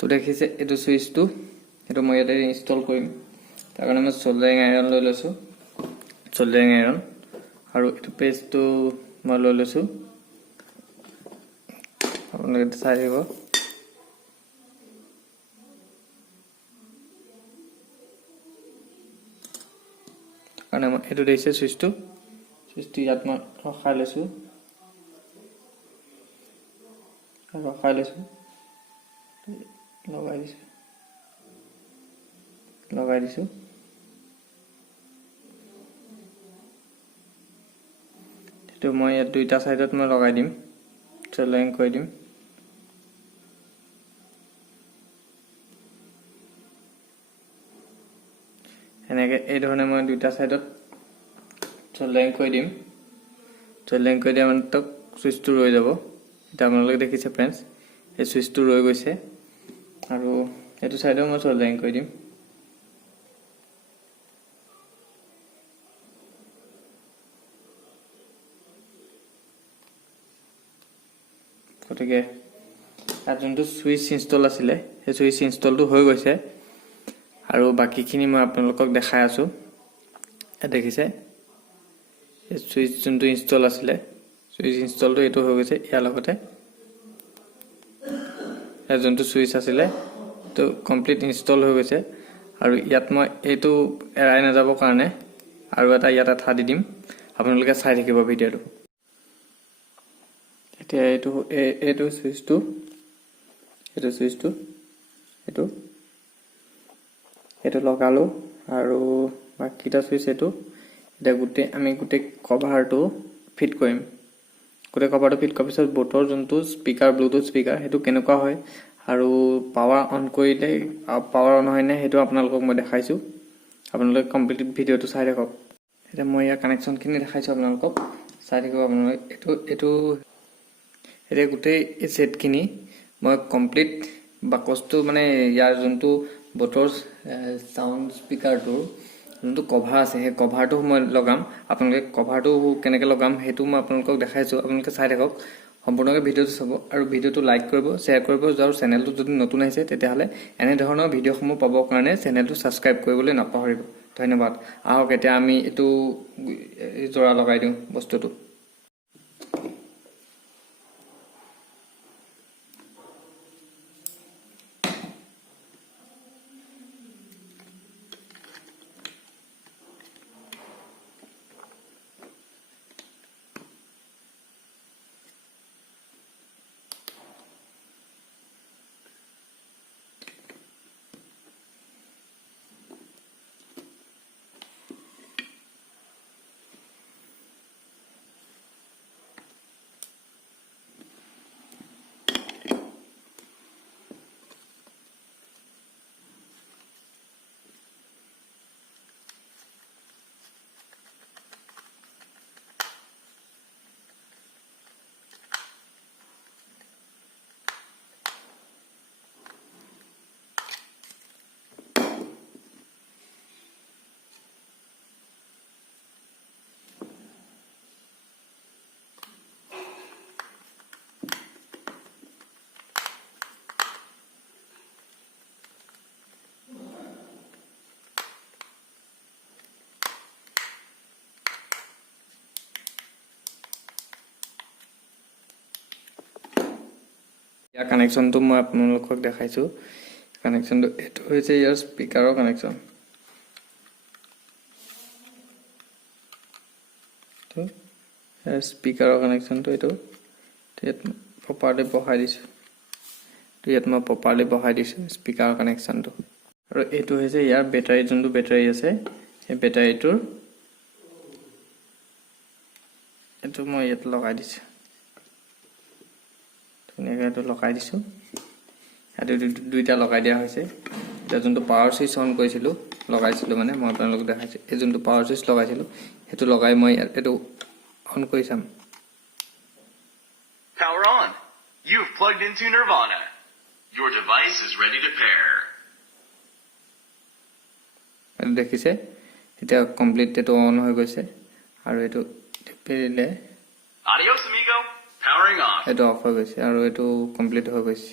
তো দেখিছে এটো সুইচটো এটো মই ইয়াতে ইনষ্টল কৰিম তাৰ কাৰণে মই সোল্ডাৰিং আইৰন লৈ লৈছো সোল্ডাৰিং আইৰন আৰু এটো পেষ্টটো মই লৈ লৈছো আপোনালোকে চাই দিব কাৰণে মই এটো দিছে সুইচটো ইয়াত মই ৰখাই লৈছো লগাই দিছো এটো মই ইয়াত দুইটা সাইডত মই লগাই দিম সোল্ডাৰিং কৰি দিম এনেকে এই ধৰণে মই দুইটা সাইডত সোল্ডাৰিং কৰি দিম সোল্ডাৰিং কৰি দিয়া মানে তক সুইচটো ৰৈ যাব এটা আপোনালোকে দেখিছে फ्रेंड्स এই সুইচটো ৰৈ গৈছে আৰু এটো সাইডও মই সোল্ডাৰিং কৰি দিম গতিকে আৰ যোনটো সুইচ ইনষ্টল আছিল সেই সুইচ ইনষ্টলটো হৈ গৈছে আৰু বাকিখিনি মই আপোনালোকক দেখাই আছো দেখিছে এই সুইচ যোনটো ইনষ্টল আছিল সুইচ ইনষ্টলটো এটো হৈ গৈছে ইয়াৰ লগতে এই যোনটো সুইচ আছিল তো কমপ্লিট ইনষ্টল হৈ গৈছে আৰু ইয়াত মই এটো এৰাই না যাব কাৰণে আৰু এটা ইয়াত আঠা দি দিম আপোনালোকে চাই থাকিব ভিডিওটো এতিয়া এটো সুইচটো এটো লগালো আৰু বাকিটা সুইচ এটো এটা আমি গুটে কভাৰটো ফিট কৰিম গুটে কভাৰটো ফিট কৰাৰ পিছত boAt যোনটো স্পিকাৰ ব্লুটুথ স্পিকাৰ হেতু কেনেকুৱা হয় আৰু পাৱাৰ অন কৰিলে পাৱাৰ অন হয় না হেতু আপোনালোকক মই দেখাইছো আপোনালোকে কমপ্লিট ভিডিওটো চাই থাকক এটা মই ইয়াৰ কানেকচন খিনি দেখাইছো আপোনালোকক চাই থাকিব আপোনালোকে এটো এৰে গুটে এই সেট খিনি মই কমপ্লিট বাকসটো মানে ইয়াৰ যোনটো boAt সাউন্ড স্পিকাৰটো যোনটো কভাৰ আছে হে কভাৰটো মই লগাম আপোনালোকে কভাৰটো কেনেকৈ লগাম হেতু মই আপোনালোকক দেখাইছো আপোনালোকে চাই থাকক সম্পূৰ্ণকৈ ভিডিওটো চাব আৰু ভিডিওটো লাইক কৰিব শেয়াৰ কৰিব আৰু চেনেলটো যদি নতুন আহিছে তেতিয়াহলে এনে ধৰণৰ ভিডিওসমূহ পাবৰ কাৰণে চেনেলটো সাবস্ক্ৰাইব কৰিবলৈ নাপাহৰিব ধন্যবাদ আহক এতিয়া আমি এটো জোৰা লগাই দিও বস্তুটো या কানেকশন তো মই আপোনালোকক দেখাইছো কানেকশন তো এটো হৈছে ইয়াৰ স্পিকাৰৰ কানেকশন তো স্পিকাৰৰ কানেকশন তো এটো তেত প্ৰপাৰলি বহাই দিছো তো ইয়াত মই প্ৰপাৰলি বহাই দিছো স্পিকাৰৰ কানেকশন তো আৰু এটো হৈছে ইয়াৰ বেটাৰী যোনটো বেটাৰী আছে এই বেটাৰীটোৰ এটো মই ইয়াত লগাই দিছো নেগাটো লগাই দিছো আৰু দুইটা লগাই দিয়া হৈছে এটা যোনটো পাৱাৰ সুইচ অন কৰিছিলো লগাইছিলো মানে মই আপোনালোকক দেখাইছো এই যোনটো পাৱাৰ সুইচ লগাইছিলো হেতু লগাই মই এটো অন কৰি চাম Power on. You've plugged into Nirvana. Your device is ready to pair. আৰু দেখিছে এটা কমপ্লিট এটো অন হৈ গৈছে আৰু এটো টিপিলে Adios amigo. Powering off. এটো অফ হৈ গৈছে আৰু এটো কমপ্লিট হৈ গৈছে